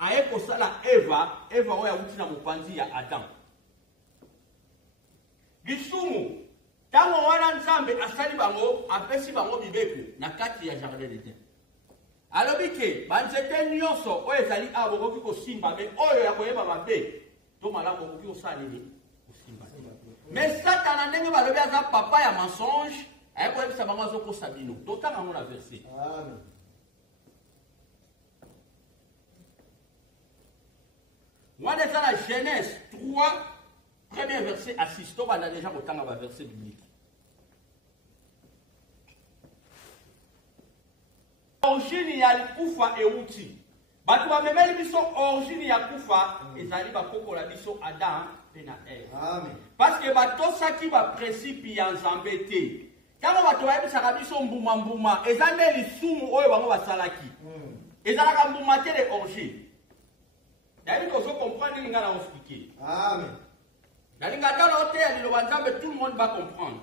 aye kosala Eva oya uti na mopanzi ya Adam. Lisumu tango wana Nzambe asali bango apesi bango bibeku na kati ya jardin d'Eden. Alobi ke banzete nyonso oyo ezali awa bokoki kosimba me oyo ya koyeba mabe to malamu bokoki kosala nini kosimba. Mais Satan ndenge balobi aza papa ya mensonge aye koyebisa bango azokosa bino. Totanga ngo na verset. Amen. Wana eza na Genèse 3 premier verset à 6. To banda déjà kotanga ba verset biblique. Origine ya kufa euti. Batu bamemeli biso origine ya kufa ezali bakokola biso Adam pe na Eva. Amen. Parce que batosaki ba principe ya Nzambe te. Tango bato bayebisaka biso mbuma mbuma eza nde lisumu oyo bango basalaki. Ezalaka mbuma te de origine. D'ailleurs, vous comprenez ce que je expliqué. Amen. Tout le monde va comprendre.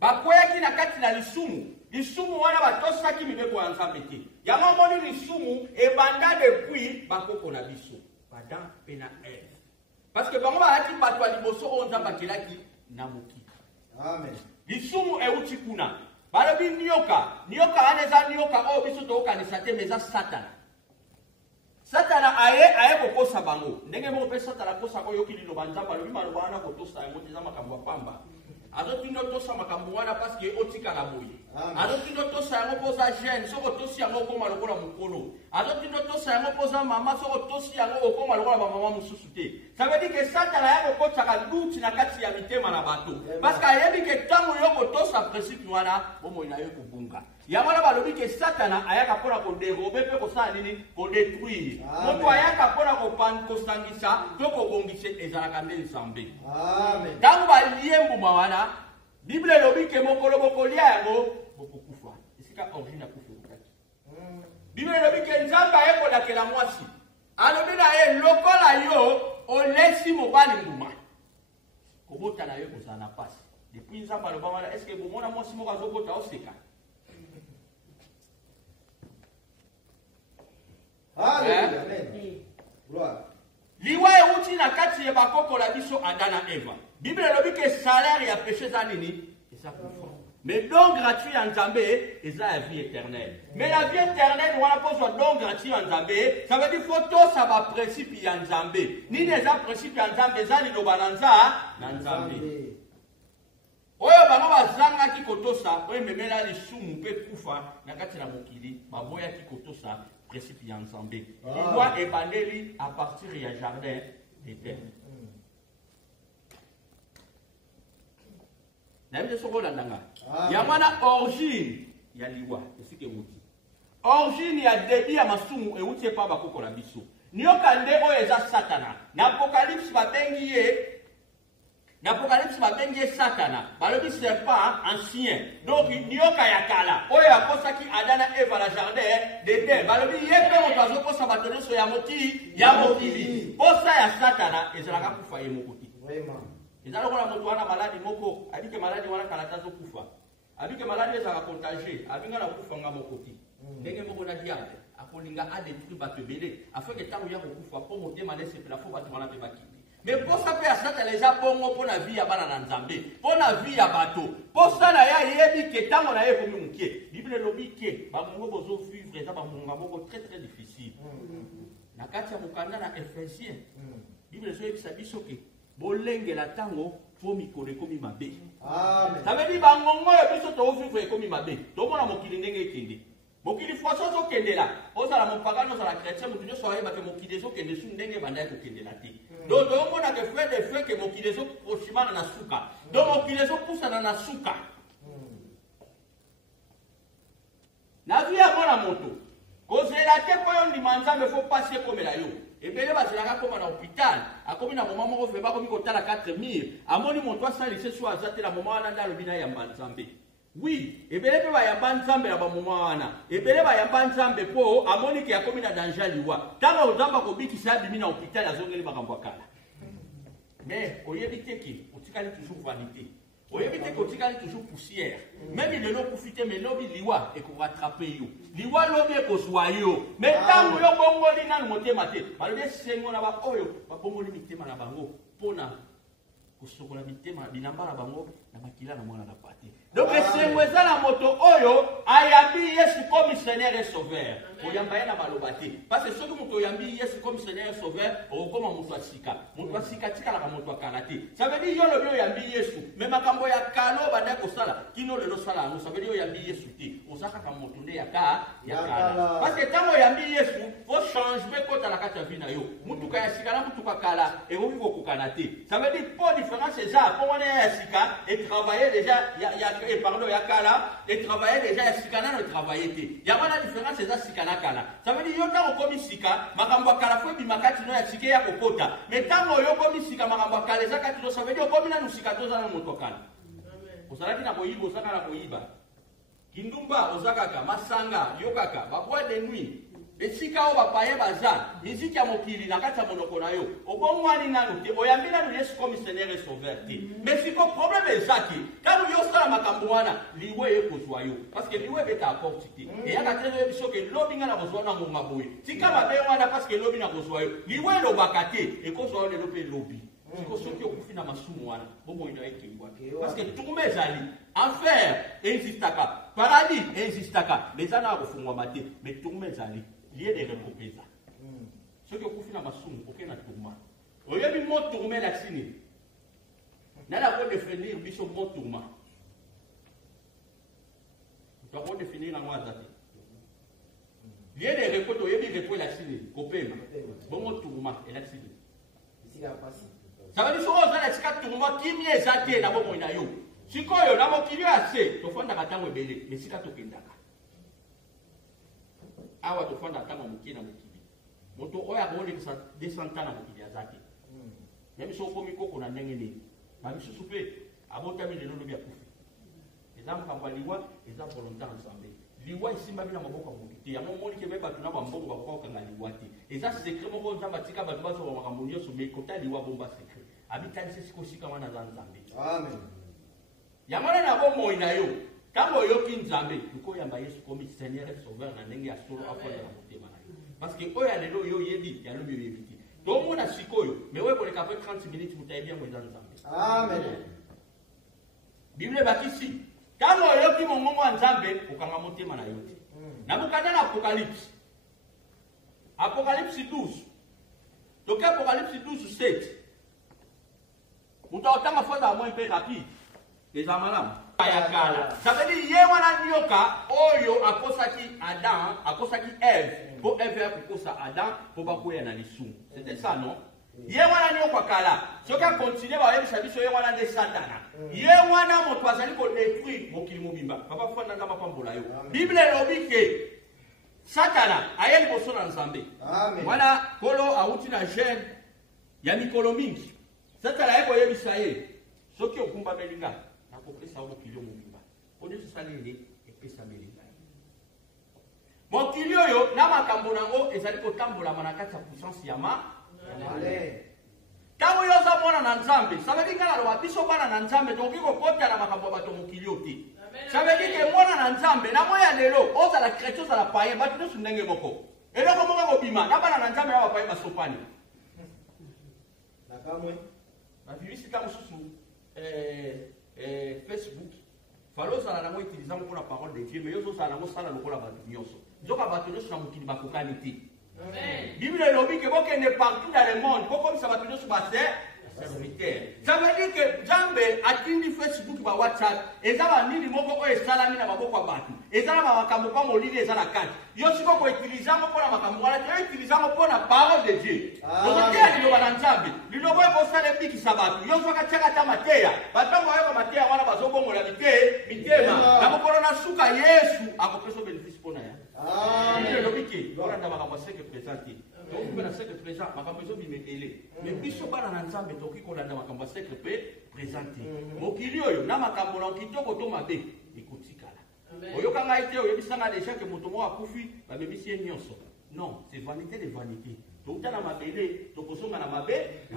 Bakoya ki na kati na lisumu. Lisumu wana batosaki mibeko ya Nzambe te. Yango moni lisumu ebanda depuis bakoko na biso. Adam pe na Eve. Parce que bango baati bato ya liboso oyo Nzambe akelaki na mokili. Amen. Lisumu euti kuna. Balobi nyoka. Nyoka wana eza nyoka oyo biso tokokanisa te mais eza Satana. Satana aye kokosa bango. Ndenge mo pe Satana kosa ko yoki liloba Nzambe alobi maloba wana kotosa yango teza makambo ya pamba. Azotindo tosa makambo wana parce que otika la boye. Azotindo tosa yango poza jeune soko tosi yango okoma lokola mukolo. Azotindo tosa yango poza mama soko tosi yango okoma lokola ba mama mususu te. Ça veut dire que Satana ya kokotaka duti na kati ya mitema na bato. Parce que ayebi ke tango yoko tosa principe wana bomo ina yo kubunga. Yamana balobi ke Satana ayaka pona ko dérober pe ko sa nini ko détruire. Moto ayaka pona ko kosangisa to ko bongise ezalaka nde Nzambe. Amen. Tango baliembu mawana Bible lobi ke mokolo bokolia yango bokokufa. Esika origine akufa okaki. Bible lobi ke Nzambe ayekolakela mwasi. Alobi na ye lokola yo olesi mobali mbuma. Kobota na yo kozala na pasi. Depuis Nzambe aloba wana est-ce que bomona mwasi moko azobota oseka? Amen. Gloire. Liwa euti na kati ya bakokola biso Adam na Eva. Bible lobi ke salaire ya péché za nini? Eza kufa. Mais don gratuit en Nzambe eza la vie éternelle. Mais la vie éternelle wana pozwa don gratuit en Nzambe, ça veut dire faut tosa ba principe ya Nzambe. Nini eza principe ya Nzambe eza liloba na Nzambe. Oyo bango bazangaki kotosa oyo memela lisumu mpe kufa na kati na mokili baboyaki kotosa principe ya Nzambe. Liwa ebandeli à partir ya jardin d'Éden. Nayebi soko landanga. Yamana origine ya liwa esike wuti. Origine ya début ya masumu euti pa bakokola biso. Nyoka nde oyo eza Satana. Na Apocalypse babengi ye Satana. Balobi serpent ancien. Donc nyoka ya kala. Oyo akosaki Adam na Eva na jardin d'Éden. Balobi ye pe moto azokosa bato nyonso ya mokili. Posa ya Satana ezalaka kufa ye mokoti. Vraiment. Ezala kola moto wana maladi moko, abike maladi wana kalata zo kufa. Abike maladi ezala contagier, abinga na kufa nga mokoti. Ndenge moko na diable, akolinga a détruire bato ebele, afin que tango ya kokufa po motema na sepela fo bato wana pe bakindi. Mais posa pe ya Satana eza bongo po na vie ya bana na Nzambe, po na vie ya bato. Posa na ya yebi ke tango na ye komi mukie. Bible lobi ke ba mongo bozo vivre eza ba monga moko très très difficile. Na kati ya mokanda na Ephésiens. Bible so yebisa biso ke bolengela tango po mikolo ekomi mabe. Amen. Ça veut dire bangongo ya biso to vivre ekomi mabe. To mona mokili ndenge ekende. Mokili foso zo kendela. Ozala mopagano ozala chrétien mutu nyoso ayeba ke mokili zo kende su ndenge banda ko kendela te. Donc to mona ke frère de frère ke mokili zo oshimana na suka. Donc mokili zo pusana na suka. Na vie ya mona moto. Kozela te koyo ndima Nzambe faut passer comme la yo. Ebele bazelaka koma na hôpital, akomi na moment moko feba komi kotala 4 mille, amoni moto asalise so azate na moment wana ndalo bina yamba Nzambe. Oui, ebele pe ba yamba Nzambe na ba moment wana. Ebele ba yamba Nzambe po amoni ke akomi na danger liwa. Tanga Nzamba ko bikisa bimi na hôpital azongeli makambo akala. Mais oyebi te ki otikali toujours vanité. Oyebite kotikali toujours poussière. Même il est profité mais lobi liwa et qu'on rattraper yo. Liwa lobi ko soyo. Mais tant yo bongoli na motema te. Balobi sengo na ba oyo ba bongoli mitema na bango pona kosokola mitema binamba na bango na makila na mwana na pate. Donc sengo eza na moto oyo ayambi Yesu comme Seigneur et Sauveur. Oyamba yana balobate. Parce que soki moto oyambi Yesu comme Seigneur et Sauveur, okoma moto asika. Moto asika tika na moto akalate. Ça veut dire yo lobi oyambi Yesu, mais makambo ya kalo banda ko sala. Kino lelo sala ngo ça veut dire oyambi Yesu te. Osaka ka moto nde ya kala. Parce que tango oyambi Yesu, faut changer kota la kata vina yo. Mutuka ya sika na mutuka kala et obi ko kukanate. Ça veut dire pour différence c'est ça, pour on est sika et travailler déjà et pardon ya kala et travailler déjà ya sika na travailler te. Ya wana différence c'est ça sika na kala. Ça veut dire yo tango komi sika, makambo kala fo bi makati no ya sika ya kokota. Mais tango yo komi sika makambo kala za kati no ça veut dire komi na sika to za na moto kala. Osalaki na boyiba osaka na boyiba. Kindumba osakaka masanga yokaka ba boîte de nuit. Esika o bapaye baza, miziki ya mokili na kati ya monoko na yo. Obongwani nanu te, oyambi nanu Yesu comme Seigneur et Sauveur te. Mais siko problème ezaki, quand yo sala makambo wana, liwe ekozwa yo. Parce que liwe beta apporte te. Et yaka tele biso ke lobi nga na kozwa na ngonga boye. Tika mabe wana parce que lobi na kozwa yo. Liwe lobaka te, ekozwa yo lelo pe lobi. Siko soki okufi na masumu wana, bomo ina ekebwa. Parce que tourme ezali, enfer insistaka, paradis insistaka, mais ana kofungwa mate, mais tourme ezali. Lié des récompenses. Ceux qui ont fait la massoume, aucun n'a tourment. Au lieu de mot tourment la signe, n'a pas définir biso mot tourment. Tu dois définir en moi zati. Lié des récoltes, au lieu de récolter la signe, copain, bon mot tourment et la signe. Ça veut dire que ça a été tourment qui m'y est zati na bon moyen yo. Si quoi yo na mo kili assez, to fonda katango belé, mais si ka to kendaka. Awa to fanda tanga mukina mukibi moto oya ko le sa descenta na mukili azaki même so komi koko na ndenge ni ba misusu pe abota mi lelo bia kufi ezam kamba liwa ezam volontaire ensemble liwa isimba bila maboko mukiti ya moni ke beba tuna ba mbongo ba ko kanga liwa ti eza secret moko nzamba tika ba baso ba makambo nyoso me kota liwa bomba secret abitani siko sika wana za nzambe amen ya mwana na bomo inayo Quand yoki nzambe, uko yamba Yesu comme Seigneur et Sauveur na ndenge ya solo afonda na motema na yo. Parce que oya lelo yo yebi, ya lobi yebiti. Donc mona sikoyo, mais ouais pour les café 30 minutes vous taille bien moi dans nzambe. Amen. Bible bakisi. Quand yoki mongongo nzambe, ukanga motema na yo. Na mukanda na Apocalypse. Apocalypse 12. Donc Apocalypse 12 7. Utaotanga fois à moins peu rapide. Les amalam. Ça veut dire ye wana nyoka oyo akosaki Adam akosaki Eve pour Eve akosa Adam pour bakoya na lisumu. C'était ça non? Ye wana nyoka kala soka continuer ba yebisa biso ye wana de Satana. Ye wana moto azali ko détruire mokili mobimba. Papa fanda ngamba pambola yo. Bible lobi ke Satana ayeli boso na Nzambe. Amen. Wana kolo auti na jeune ya mikolo mingi. Satana yeko yebisa ye soki okumba belinga kopesa mokili mobimba oni sosalele epesa belinga mokili oyo na makambo nango ezali kotambolama na kati ya puissance ya malere ntango yo oza mwana na nzambe ça veut dire nga naloba biso bana na nzambe tokoki kokota na makambo ya bato mokili oyo te ça veut dire ke mwana na nzambe na moya lelo ozala chrétien ozala payen bato nyonso ndenge moko eloko moko kobima na bana na nzambe na bapayen basopani nakamwe babibisika mosusu Facebook, falo sala nango utilisant pour la parole de Dieu, mais yo sala nango sala lokola batu nyonso. Nzoka batu nyonso na mukili bakokani te. Amen. Bible lobi ke bokende partout dans le monde, comme ça batu nyonso ba serviteur. Ça veut dire que Nzambe atindi Facebook ba WhatsApp, ezala nini moko o esalami na maboko ya batu. Ezala ba makambo pa molili ezala kati. Yo siko ko utilisant pour la makambo wana, yo utilisant pour la parole de Dieu. Donc ya lilo ba Nzambe, lilo ko ko sala biki sabatu. Yo soka chaka ta mateya, batango ayo mateya wana bazobongo la mitema. Na mokolo na suka Yesu akopeso bénéfice pona ya. Amen. Lilo biki, ora ndaba ka baseke présenter. Donc na seke présent, makambo zo bimekele. Mais biso bana na Nzambe toki kolanda makambo seke pe présenter. Mokili oyo na makambo na kitoko to mabe ikotikala. Oyoka ngai te oyebisanga déjà que moto mo akufi ba bebisi nyonso. Non, c'est vanité de vanité. Donc na mabele, to kosonga na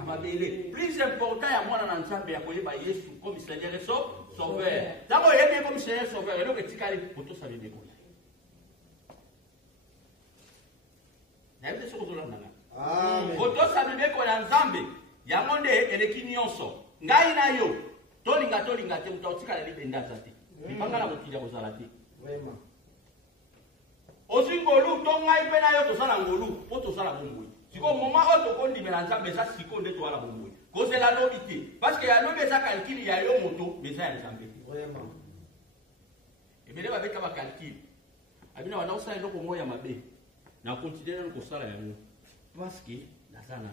mabele. Plus important ya mwana na Nzambe ya koyeba Yesu comme Seigneur et Sauveur. sauveur. D'abord, il est comme Seigneur sauveur. Et donc, il y a des photos, ça veut dire. Amen. Photo, ça veut dire qu'on a un Zambé. Il y a un monde et les Kinyonso. Ngai na yo. Tolinga, te mutautika na libenda zati. Nipanga na mutija kozalati. Vraiment. Osingolu, tongai pena yo tosala ngolu, po tosala bombui. Siko moma oto kondi melanza besa siko nde toala bombui. Cause la lobité. Parce que ya no besa calcul ya yo moto, besa ya Zambé. Vraiment. Et bien ba beka ba calcul. Abina wana osala ndoko moya mabe. Na continuer ko sala yango. Parce que la sana.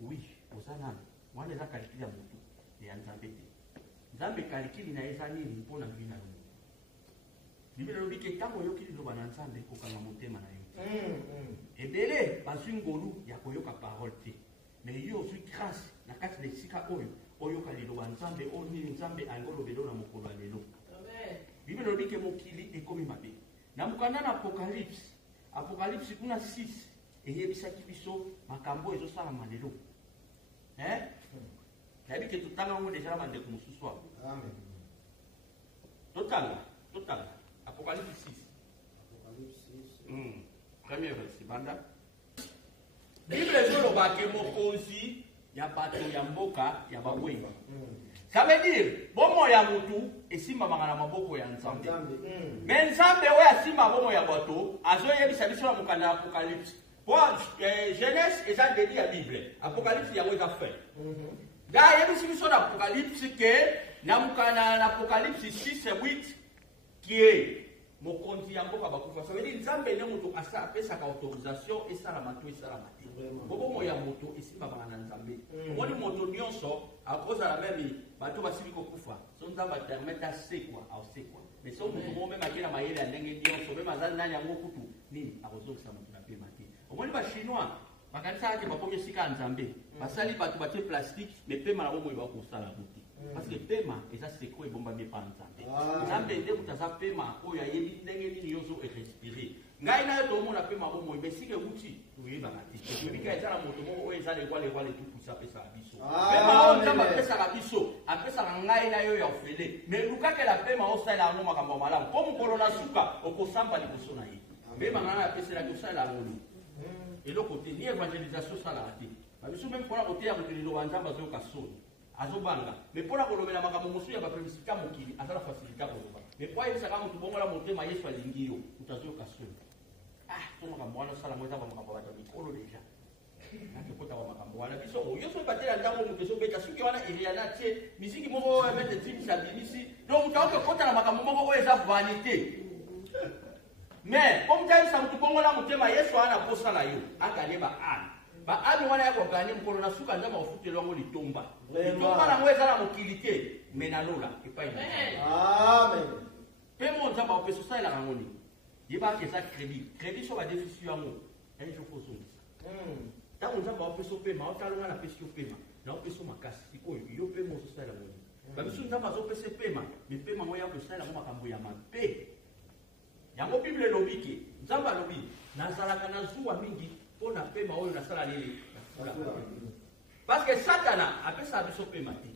Oui, osana. Mwana za calcul ya moto. Ya Nzambe. Nzambe calcul na ezani mpona vina yo. Bibele lobi ke tango yokili loba na Nzambe kokanga motema na yo. Ebele bazwi ngolu ya koyoka parole te. Mais yo ozwi grâce na kati na esika oyo oyoka liloba Nzambe oni Nzambe angolobelo na mokolo ya lelo. Amen. Bibele lobi ke mokili ekomi mabe. Na mukanda na Apocalypse kuna 6 eyebisaki biso makambo ezosalama lelo. Yabi ke tutanga ngo deja bandeko mosusu wa. Amen. Totanga. Apocalypse 6. Apocalypse 6. Premier verset banda. Bible ezoloba ke mokonzi ya bato ya mboka ya babweba. Ça veut dire bomo ya mutu esimba mangana maboko ya Nzambe. Mais Nzambe oyo asimba bomo ya bato azoyebisa biso na mokanda ya Apocalypse. Pour Genèse eza début ya Bible. Apocalypse yango eza fin. Da yebisi biso na Apocalypse ke na mokanda na Apocalypse 6:8 qui est mokonzi ya mboka bakufa. Ça veut dire Nzambe ne mutu asa apesaka autorisation esala mato esala mati. Bomo ya moto esimba bana Nzambe. Woni moto nyonso akoza la même bato basili kokufa. So Nzambe permettre à c'est quoi, mais so moto mo même akina mayele ya ndenge nyonso même azali nani yango kutu nini akozokisa moto na pe mati. Omoni ba chinois bakanisa ake bakomi sika Nzambe. Basali bato batie plastique mais pema na bomo ba kosala buti. Parce que pema eza seko ebomba bien par Nzambe. Nzambe nde mutaza pema oyo ayebi ndenge nini yozo e respirer. Ngai na to mona pema bomo ibesike uti tuyeba mati. Tuyebika ezala moto mo oyo ezala wale tout pusa pesa biso. Pema o Nzambe pesa biso, apesa ngai na yo ya ofele. Mais lukake la pema o sala ngo makambo malamu. Comme kolona suka okosamba liboso na ye. Pema ngana apesa la kosala ngolo. Et le côté ni évangélisation ça la raté. Biso même pour la côté ya mokililo wa Nzambe zo kasoni. Azobanga mais pour la kolobela makambo mosu ya ba publicité mokili azala facilité koloba mais pour yebisa kama mutu bongola motema Yesu alingi yo utazoka soni to makambo wana sala moza ba makambo ba mikolo deja nake kota ba makambo wana biso yo so batela ndango mutu so beta suki wana iriana tie miziki moko mete timi sabinisi donc utaoke kota na makambo moko oyo eza vanité mais comme taisa mutu bongola motema Yesu ana posala yo akaleba ana ba ami wana ya kokani mukolo na suka Nzambe ofutela yango litomba. Litomba na ngwe ezala mokilité menalola epai na. Amen. Pe mo Nzambe opeso sa ela ngoni. Yeba ke sa crédit. Crédit so ba déficit yango. Un jour faut ça. Ta Nzambe opeso pema, otalonga na peso pema. Na opeso makasi sikoyo yo pe mo so sa ela ngoni. Ba biso Nzambe azopesa pema, me pema ngo ya ko sa ela ngo makambo ya mabe. Yango Bible lobike. Nzambe alobi nazalaka na zuwa mingi. On a pema oyo na sala lili. Parce que Satana a fait ça biso pema ti.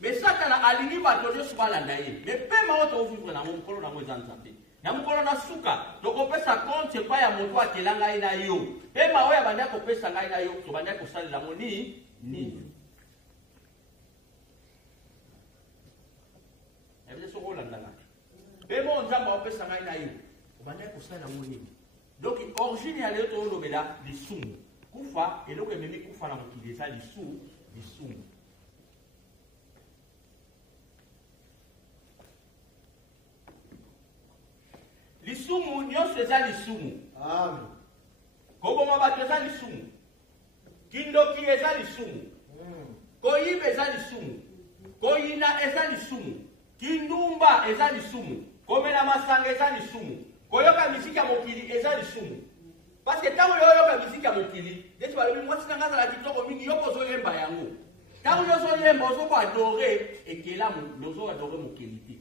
Mais Satana alingi bato nyoso balanda ye. Mais pema oyo to vivre na mokolo na mweza Nzambe. Na mokolo na suka to kopesa compte pa ya moto akelanga ina yo. Pema oyo banda ko pesa ngai na yo to banda ko salela moni ni. Ebe so ko landanga. Pema Nzambe opesa ngai na yo. Banda ko salela moni. Donc, origine ya leo to lobela lisumu. Kufa eloko ememi kufa na mokili eza lisumu. Lisumu nyonso eza lisumu. Amen. Koboma bato eza lisumu. Kindoki eza lisumu. Koyiba eza lisumu. Koyina eza lisumu. Kindumba eza lisumu. Komela masanga eza lisumu. Koyoka miziki ya mokili eza lisumu. Parce que tango yoyoka miziki ya mokili, deti balobi mwasi na ngaza la kitoko mingi yoko zo yemba yango. Tango yozo yemba ozo ko adore ekela nozo adore mokili te.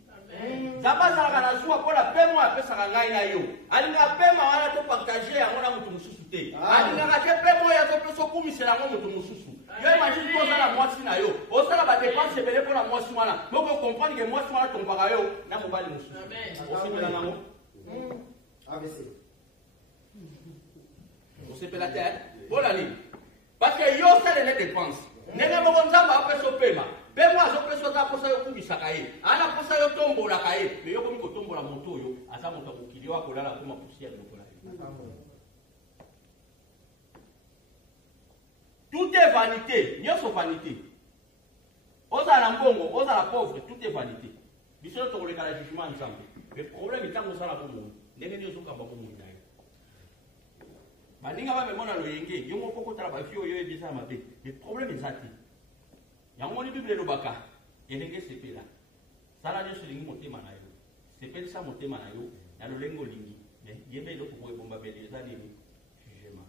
Nzambe azalaka na zuwa mpo na pema apesaka ngai na yo. Alingaka pema wana to partage yango na moto mosusu te. Alingaka te pema oyo azopesa okumisela yango moto mosusu. Yo imagine ko za la mwasi na yo. O sala ba dépense belé pour la mwasi wana. Donc on comprend que mwasi wana tombaka yo na mobali musu. Amen. O sepela ngamo. ABC. O sepela terre. Voilà li. Parce que yo sala les dépenses. Nenge moko nzamba apeso pema. Pe moi zo peso ta posa yo kubisaka ye. Ana posa yo tombola ka ye. Mais yo komi ko tombola moto yo. Asa moto kokili wa kolala kuma poussière lokola. Tout est vanité. Nyonso vanité. Oza la mbongo, oza la pauvre, tout est vanité. Biso to koleka la jugement ensemble. Le problème est tango sala ko monde. Ndenge nyoso ka ba ko monde nayo. Baninga ba memona lo yenge, yo moko ko tala ba fio yo ebisa mabe. Le problème est ça. Yango ni Bible lobaka. Yenge sepela. Sala nyoso lingi motema na yo. Sepela sa motema na yo, na lo lengo lingi. Yebe lo ko bomba bele za nini? Jugement.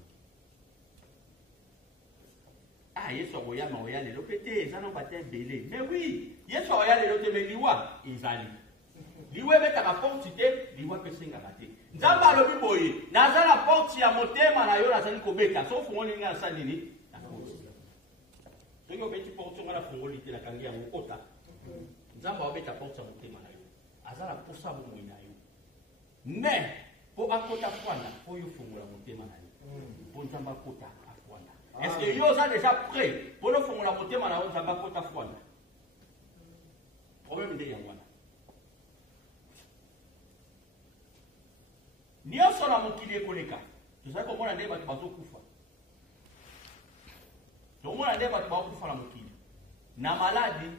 Ah, Yesu oya ma oya lelo pété, ça non pas belé. Mais oui, Yesu oya lelo te me liwa, ezali. Liwe beta ka porte te, liwa pesenga kate. Nzamba lobi boye, naza la porte ya motema na yo nazali ko beta, sauf ngoni nga sa nini? Na porte. Soki obeti porte ngana fungoli te na kangi ya mokota. Nzamba obeta porte ya motema na yo. Azala posa bo mwina yo. Mais pour akota fwana, pour yo fungula motema na yo. Pour nzamba kota afwana. Est-ce que yo êtes déjà prêt pour le faire la montée à on s'en kota fwana? Problème de yangwana. Ni on sona mokili koleka. Tu sais comment on a des batu kufa. Donc on a des batu kufa la mokili. Na maladie,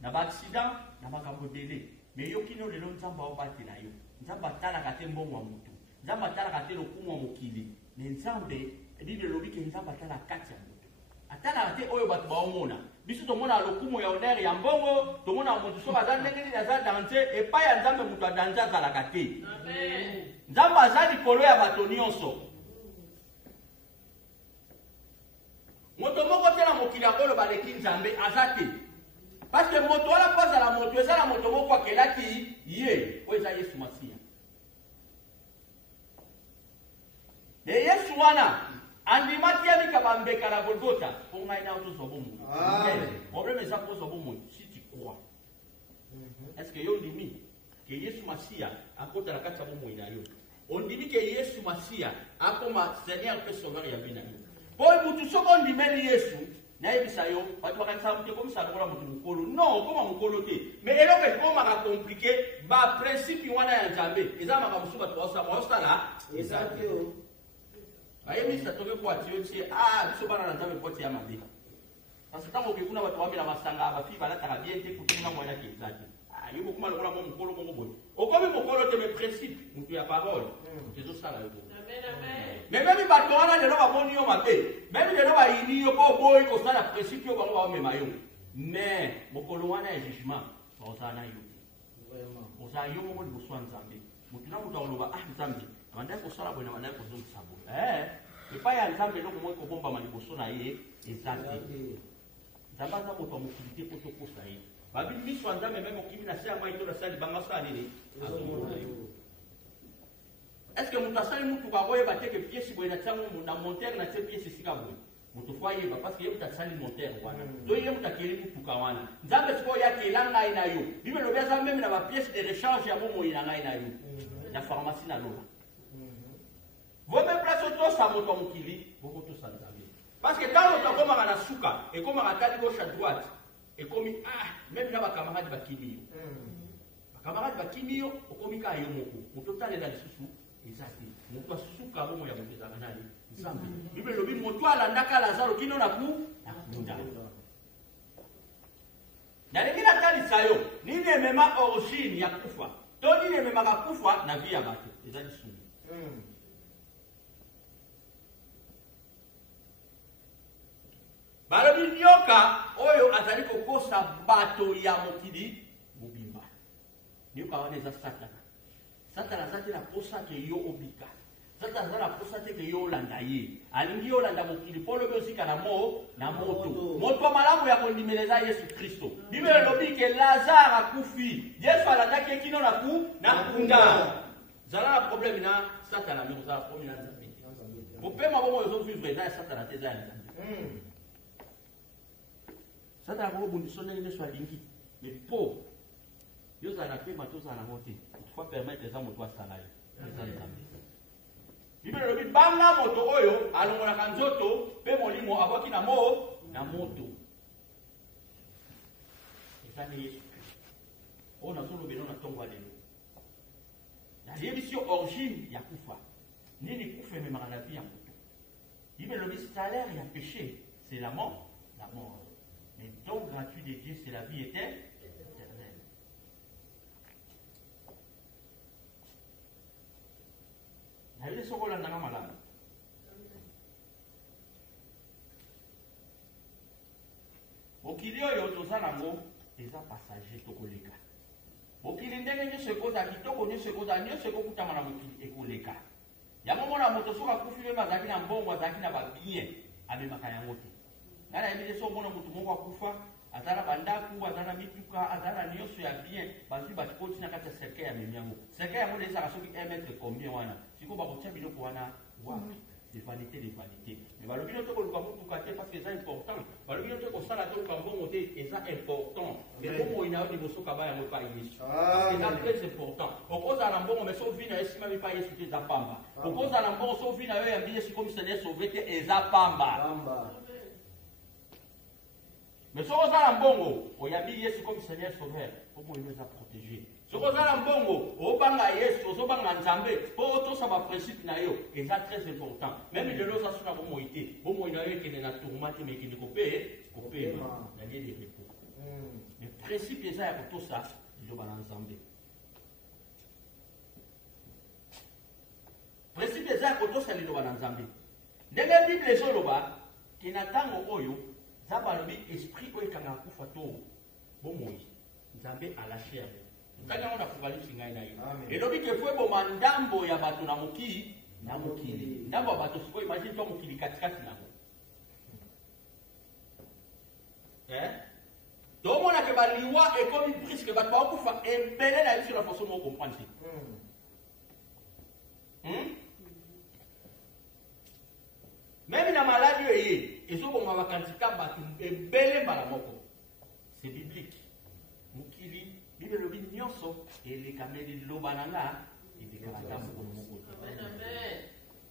na accident, na makambo délai. Mais yo kino lelo nzamba obati na yo. Nzamba tala kate mbongo wa mutu. Nzamba tala kate lokumu wa mokili. Mais nzambe Bible lobi ke nzamba tala kati ya mutu. Atala ate oyo batu baomona. Biso tomona lokumu ya honneur ya mbongo, tomona mutu so bazali ndenge nini aza danse epai ya nzambe mutu adanse azalaka te. Amen. Nzamba azali likolo ya bato nyonso. Moto moko te na mokili akolo baleki nzambe aza te. Parce que moto wana po azala moto ezala moto moko akelaki ye oyo eza Yesu Masiya. De Yesu wana andimaki ya bika bambeka na Golgotha pour ngai na oto sobomu. Amen. Problème est ça pour sobomu si tu crois. Est-ce que yo ndimi que Yesu Masiya akota na kati ya bomu ina yo? Ondimi que Yesu Masiya akoma Seigneur pe sauveur ya bina yo. Pour mutu soko ndimeli Yesu na yebisa yo batu bakanisa mutu comme ça lokola mutu mukolo. Non, koma mukolo te. Mais eloko ekoma ka compliqué ba principe wana ya Nzambe. Eza makamusu batu osa la Exact yo. Aye misa toke kwa tiyo tie biso bana na Nzambe poti ya mabe. Parce que tango kuna batu wamela masanga abafi balata bien te kutunga mwana ke exact. Yo kuma lokola mo mukolo kongo boy. Okomi mukolo te mes principes, mutu ya parole. Tezo sala yo. Amen amen. Mais même batu wana lelo ba boni yo mabe. Même lelo ba yini yo ko boy ko sala principe yo bango ba mema yo. Mais mukolo wana ya jugement, ozana yo. Vraiment. Oza yo mo mo so Nzambe. Mutu na mutu oloba Nzambe. Amanda ko sala bona mana ko zo sabo. Epai ya Nzambe loko mo ko bomba maliboso na ye exact. Nzamba za moto mokilité po to kosa ye. Babi miso Nzambe même okimi na sia mai to na sali banga sa nini. Est-ce que mutu asali mutu ka boye bateke pièce boye na tsango na montaire na tse pièce sika boye. Mutu kwa ye parce que ye mutu asali montaire wana. Do ye mutu akeli mutu ka wana. Nzambe siko ya kelanga ina yo. Bible lobia za même na ba pièce de rechange ya momo ina ngai na yo. Na pharmacie na lola. Vous me placez tous à mon mokili, vous tous à Nzambe. Parce que quand on comme à la souka, et comme à la gauche à droite, et comme même là, ma camarade va kimio. Ma camarade va kimio, au comica à Yomoko, mon total est là sous, et ça dit, mon toit souka, mon ya mon pétaranali, Nzambe. Bible lobi, mon toit la naka lazaro, qui n'en a coup, la kunda. Nalingi na kali sayo, ni ne mema origine ya kufa. To ni ne mema kufa na vie ya bato. Ezali sunu. Balobi nyoka oyo azali kokosa bato ya mokili mobimba. Nyoka wana eza Satana. Satana azali na posa ke yo obika. Satana azali na posa te ke yo olanda ye. Alingi yo olanda mokili po lobi osika na moto. Moto malamu ya kondimeleza Yesu Kristo. Bible lobi ke Lazare akufi. Yesu alandaki kino na kunda. Zala na problème na Satana mais ozala problème na Nzambe. Bopema bomo ozo vivre na Satana te za Nzambe. Satan a rebondissé dans les lingi. Mais pour, ils ont appelé matos à la montée. Il faut permettre les hommes de travailler. Bible lobi banga moto oyo alongola kanzoto pe molimo aboki na moto. Ezali Yesu. On a solo beno na tongo lelo. La l'émission origine ya kufa. Nini kufa memaka na vie ya moto. Bible lobi salaire ya péché, c'est la mort, la mort. Mais le don gratuit de Dieu, c'est la vie éternelle. Naye sokola nanga malamu. Mokili oyo toza nango eza passager tokoleka. Mokili ndenge nyonso ekoza kitoko nyonso ekoza nyonso ekokutama na mokili ekoleka. Yango mona moto soki akufi meme azalaki na mbongo azalaki na babien amemaka yango te. Ngai nayebi te so omona moto moko akufa aza na bandaku aza na mituka aza na nyonso ya bien bazwi batikoti na kati ya cercueil ya memi yango. Cercueil yango nde ezalaka soki 1 mètre combien wana. Sikoyo bakotia biloko wana wapi des vanités. Mais balobi no tokoluka motuka te parce que eza important. Balobi no tokosala toluka mbongo te eza important. Mais mbongo ina yo liboso kaba yango epai Yesu. Eza très important. Okozala na mbongo mais so vi na yo esimami epai Yesu te eza pamba. Okozala na mbongo so vi na yo yambi Yesu comme Seigneur sauvé te eza pamba. Mais si on a un bongo, on y a mis Yesu comme Seigneur Sauveur, comment il nous a protégés. Si on a un bongo, on a Yesu, on a Nzambe, pour tout ça va principe na yo, et ça très important. Même de l'eau ça sur la bonne moïté, bon moi il y a eu qui est dans tourmente mais qui ne copé, il y a des repos. Mais principe est ça pour tout ça, il doit Nzambe. Principe est ça pour tout ça, il doit Nzambe. Dans la Bible les gens là, qui n'attendent oyo. Zabalobi esprit oyo kanga kufa to bomoi Nzambe à la chair. Kanga ona kubali singai na yo. Elobi ke fwe bo mandambo ya bato na mokili na mokili. Ndambo bato siko imagine to mokili katikati na mo. To mona ke baliwa e komi presque bato ba kufa embele na biso na façon mo comprendre. Même dans la maladie, ils ont un candidat belé balamoko. C'est biblique. Mukili, Bible le dit nyonso et les caméras lobananga et les caméras moko.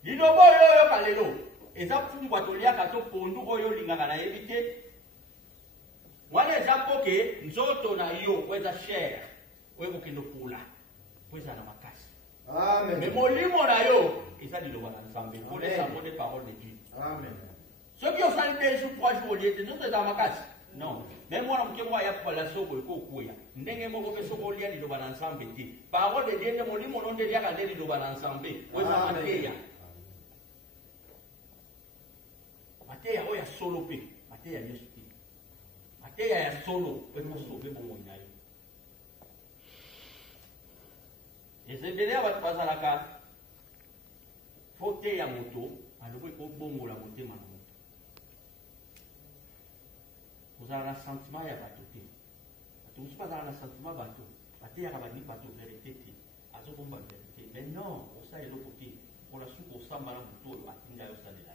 Lilobo yo kalelo. Eza fungwa tolia kato pondu oyo lingaka na yebite. Wana eza poke nzoto na yo weza share. Wewe kendo kula. Weza na makasi. Amen. Mais molimo na yo eza liloba na Nzambe. Pour les savoir des paroles de Dieu. Amen. Ceux qui ont sali des jours 3 jours, ils étaient tous dans ma casse. Non. Même moi, je me suis pour la sobo et kokuya. Ndenge moko pe sobo lia liloba na Nzambe te. Parole de Dieu mo limo non de lia ka liloba na Nzambe. Weza mateya. Mateya oya solo pe. Mateya Yesu te. Mateya ya solo pe mo sobe mo na yo. Ezebele abatu bazalaka. Fote ya moto. Alors, il faut bon la montée ma moto. Vous avez un sentiment, il y a bateau. Vous n'avez pas un sentiment bateau. Bateau, il y a bateau vérité. Azo bomba vérité. Mais non, on sait l'autre côté. Pour la soupe, on sent mal la moto, on a un stade là.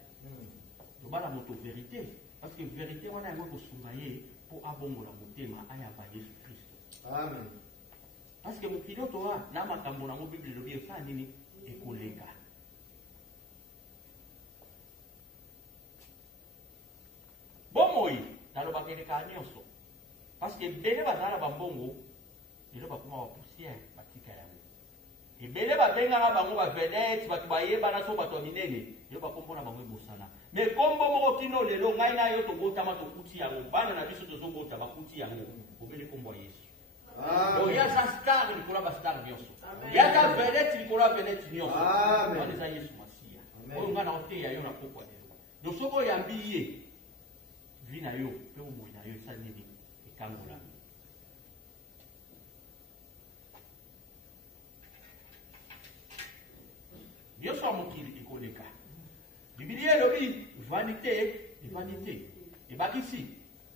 On a la moto vérité. Parce que vérité, on a un mot pour soumailler pour abomber la montée, mais il y a pas Jésus Christ. Amen. Parce que mon pilote, n'a pas comme mon amour biblique, le bien fait, il est collègue. Bon moi, dans le baquet de Kanyoso. Parce que Bélé va dans la bambongo, il va comme la poussière, batika yango. Et Bélé va benga la bango va vedette, va tubaye bana so bato minene, il va comprendre bango bosana. Mais comme bon kino le lo ngai na yo to bota ma to kuti yango, bana na biso to zo bota ba kuti yango, ko Bélé kombo Yesu. Donc il y a sa star, il coula ba star bionso. Il y a ta vedette, il coula vedette bionso. On les a Yesu Masia. On ngana ote ya yo na pokwa. Donc soko yambiye vie na yo pe mo na yo sa nini ekangola Dieu soit mokili ekoleka Biblia elobi vanité et bakisi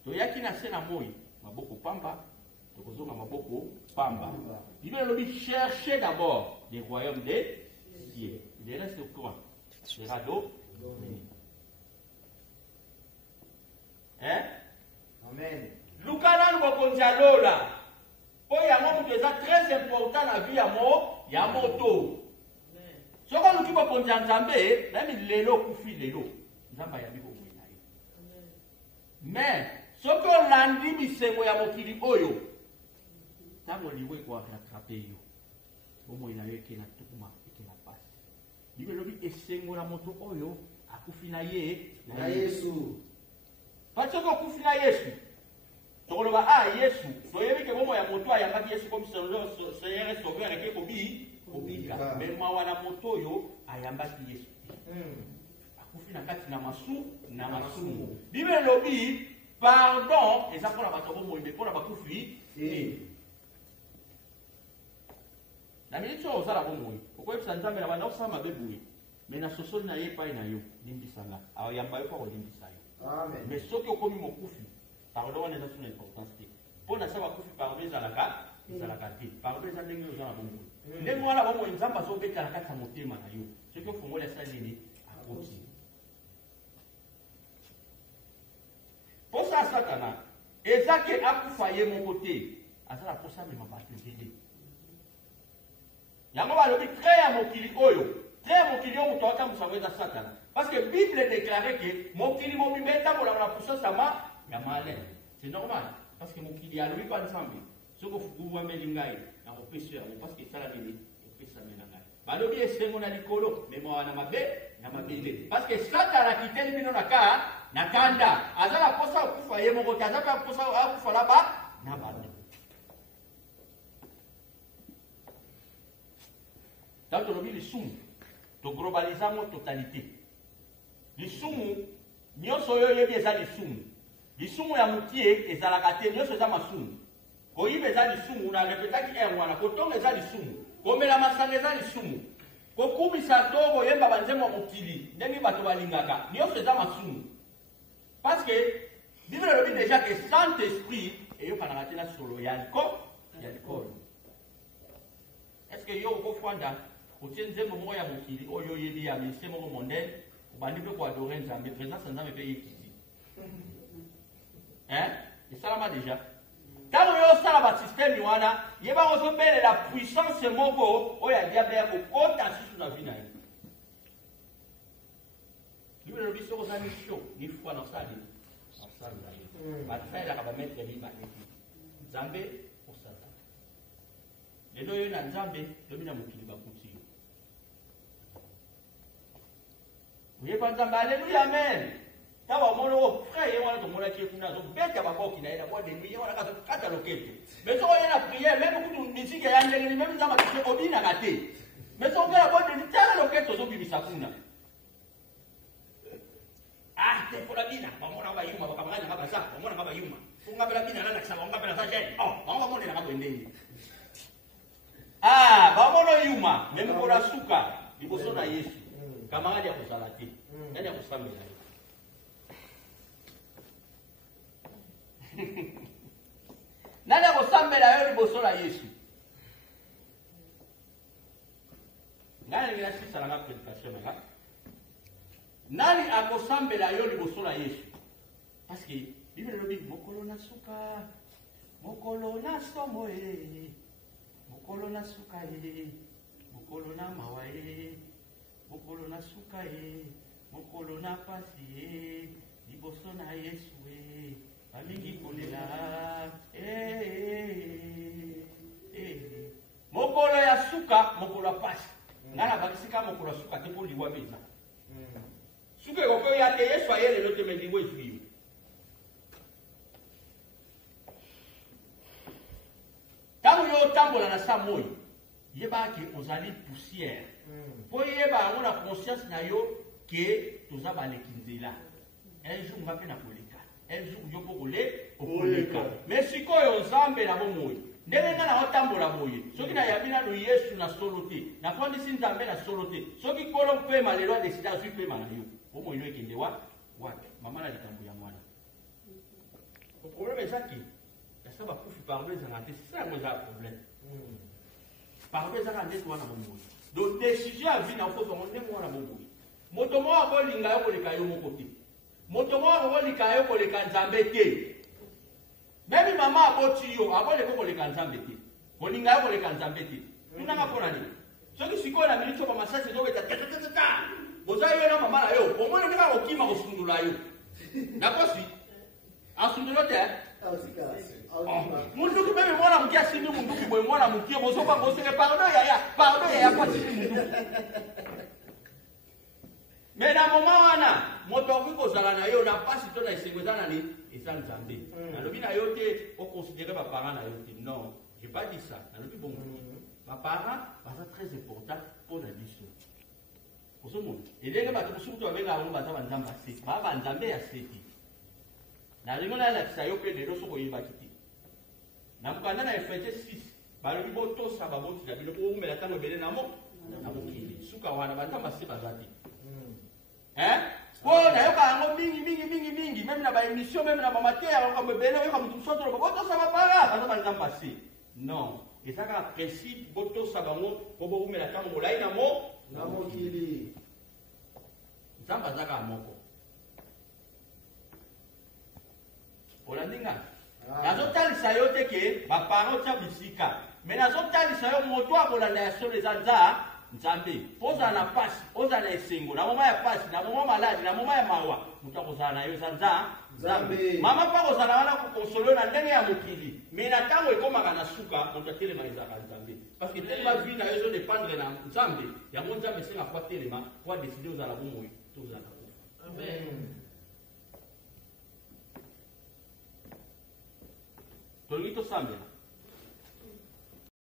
toyaki na se na moi maboko pamba tokozonga maboko pamba Biblia elobi cherchez d'abord les royaumes des cieux le reste quoi sera donné. Hein? Amen. mokonzi alola. Po yango mutu eza très important na vie ya moto. Soko luki mokonzi ya Nzambe, nami lelo kufi lelo. Nzamba ya biko mwina yo. Mais, soko landi bisengo ya mokili oyo, tango liwe kwa rattrape yo. Omwina yo eke na tukuma, eke na pasi. Liwe lobi esengo la moto oyo, akufi na ye, Na Yesu. Parce que kufi na Yesu. Tokoloba Yesu, toyebi ke bomo ya moto ayambaki Yesu comme Seigneur et Sauveur eke kobika. Mais mwa na moto oyo ayambaki Yesu. Akufi na kati na masumu. Bible lobi pardon eza mpona bato bomo ibe mpona bakufi. Na miniti oyo ozala bomo okoyebisa Nzambe na banda osala mabe boye. Mais na sosoli na ye epai na yo limbisanga. Ayamba yo mpo kolimbisa yo. Amen. Mais soki okomi mokufi pardon wana eza suna importance te. Mpo na sa bakufi pardon ezalaka te. Pardon eza ndenge oyo oza na bomoi. Ndenge wana bomoi Nzambe azobeta na kati ya motema na yo. Soki ofongola esali nini akoti. Posa ya Satana eza ke akufa ye moko te. Azala posa mema bato ebele. Yango balobi tre ya mokili oyo. Tre ya mokili oyo moto akambusango eza Satana. Parce que la Bible déclare que mon kili mo bimeta pour la puissance sama ya malin. C'est normal parce que mon kili a lui pas ensemble. Ce que vous voyez melingai na opesser parce que ça la nini opesa menanga. Balobi esengo na likolo mais moi na mabele parce que Satana kiteli bino na kanda azala posa kufa ye moko azaka posa kufa là-bas na bande. Tant que lobi lisumu to globalisamo totalité. Lisumu nyonso oyo yebi eza lisumu. Lisumu ya mutie ezalaka te nyonso eza masumu. Koyiba eza lisumu na repetaki wana kotonga eza lisumu. Komela masanga eza lisumu. Kokumisa to boyemba banzemo mokili ndenge bato balingaka nyonso eza masumu. Parce que Bible lobi déjà que Saint-Esprit eyokanaka te na solo ya alcool. Est-ce que yo okofanda otie nzembo moko ya mokili oyo yebi ya mise moko mondaine bandi pe ko adorer Nzambe présence Nzambe pe yekiti. Et ça là déjà. Tango yo sala ba système wana, yeba ozo bele la puissance moko oya diable ya kokota susu na vie na ye. Libre le biso za ni show, ni foi na sali. Sali na ye. Ba tsaila ka ba mettre ni ba eki. Nzambe o sala. Lelo yo na Nzambe, lobi na mokili ba kuti. Oui, par exemple, alléluia, amen. Tawa mono frère yé wana to mona ki kuna zo beta ba boki na ila mo de nuit wana ka kata loketo. Mais so yena prière même kutu musique ya ndenge même za matike odina kate. Mais so ngela bo de tala loketo zo bibisa kuna. Te pour la bina, ba mona ba yuma ba kabanga ba sa, ba mona ba yuma. Funga bela bina na nakisa ba bela sa je. Ba mona na ka ndenge. Ba mona yuma, même pour la suka, liboso na Yesu. Kamanga ya kusala te. Nani ya kusambela? Nani ya kusambela yo liboso la Yesu? Nani ngira sisa na prédication nga? Nani akosambela yo liboso la Yesu? Parce que Bible lobi mokolo na suka, mokolo na somo mokolo na suka mokolo na mawa mokolo na suka mokolo na pasi liboso na Yesu balingi kolela mokolo ya suka mokolo ya pasi ngana bakisika mokolo ya suka te po liwa beza suka ekoko ya te Yesu aye lelo te meliwa ezuyo ntango yo otambola na sa moi yebaki ozali poussière po yeba yango na conscience na yo ke toza baleki nzela un jour nga mpe na koleka un jour yo mpo koleka mais sikoyo Nzambe na bomoi ndenge nga na otambola boye soki nayabi nano Yesu na solo te nafandisi Nzambe na solo te soki kolo mpema lelo adesida azwi mpema na yo bomoi no ekende wapi mama na likambo ya mwana problème ezaki yasa bakufi pardon ezanga te sisa yango eza problème pardon ezaka ndeti wana bomoi donc décision ya vie na okozongo ndenge wana bomoi moto moko akolinga yo koleka yo moko te moto moko akolika yo koleka Nzambe te Même maman aboti yo, abole ko koleka nzambe te. Kolinga yo koleka nzambe te. Tuna ngapona ni. Soki sikoyo na milicho ba masasi zo beta tata. Boza yo na mama na yo, omone ndika okima kosundula yo. Nakosi. Asundula te. Munduku bebe mwana mkia sindi munduku boy mwana mkia bozo kwa ngoseke pardon ya kwa sindi munduku. Mena mama wana moto okikozala na yo na pasi to na isengozana ni esa nzambe. Nalobi na yo te o considérer ba parents na yo te. Non, j'ai pas dit ça. Nalobi bon. Ba parents ba très important pour la mission. Osomo, elenge bato surtout abenga ngo baza banzamba seti. Ba banzambe ya seti. Na limona la kisa yo pe de soko yiba kiti. Na mukanda na Efesie 6. Balobi boto saba boto ya biloko o mela tango bele na mo. Na mokili. Suka wana banzamba se bazati. Oh, d'ailleurs, mingi, même dans la émission, même dans ma matière, comme Bénin, comme tout ça, ça va pas passer. Non. Et ça, un principe, Boto Sabamo, pour vous mettre la cam au laï, Namo Kili. Ça va ça à Moko. Olandinga. Nazotali sayote ke, ma parole tcha bisika. Mais nazotali sayo moto a volanda sur les Alza. Nzambe, poza na pasi, oza na esengo, na moma ya pasi, na moma maladi, na moma ya mawa, muta kozala na yo Nzambe. Mama pa kozala wana kukonsolo na ndenge ya mokili, mais na tango ekomaka na suka, muta telema ezaka Nzambe. Parce que telema vie na yo zo dépendre na Nzambe, ya mo Nzambe senga kwa telema, kwa décider ozala bomoi, to ozala ko. Amen. Tolito Sambe.